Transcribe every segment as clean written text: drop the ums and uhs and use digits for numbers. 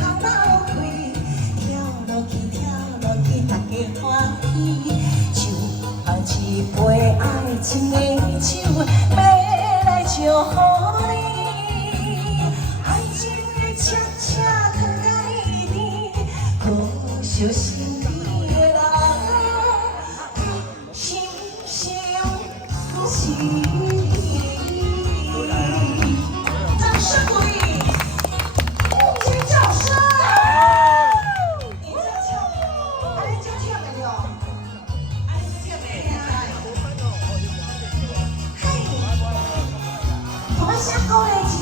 通流开，跳落去，跳落去，大家欢喜。唱一杯爱情的酒，要来祝福你。爱情的车车藏在伊边，可惜身边的人，心心是你。掌声鼓励，尖叫声。你这唱，安尼就唱的了。安尼就唱的。嘿，我想讲的是。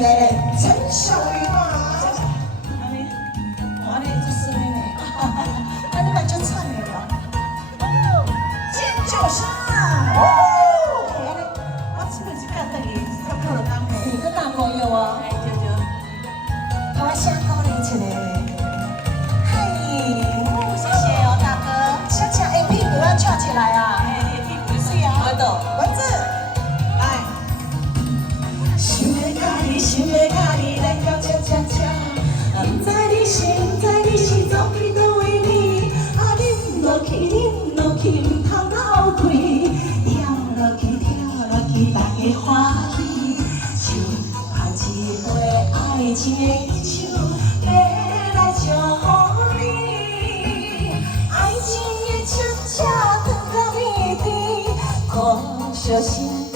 来，陈小云啊！我咧做师妹呢，那你们就唱了了，尖叫声！我基本是干等于要靠了他们。你个大朋友啊！哎，舅舅，我想鼓励一个。嗨，谢谢哦，大哥。想唱 A P 不要跳起来啊！哎 ，A P 不是呀，我懂。文字，来。 想要甲你来到恰恰恰，不知你是走去倒位呢？啊，啉落去，啉落去，唔通流开，跳落去，跳落去，大家欢喜。唱一杯爱情的酒，要来祝福你。爱情的恰恰藏到耳边，可惜心。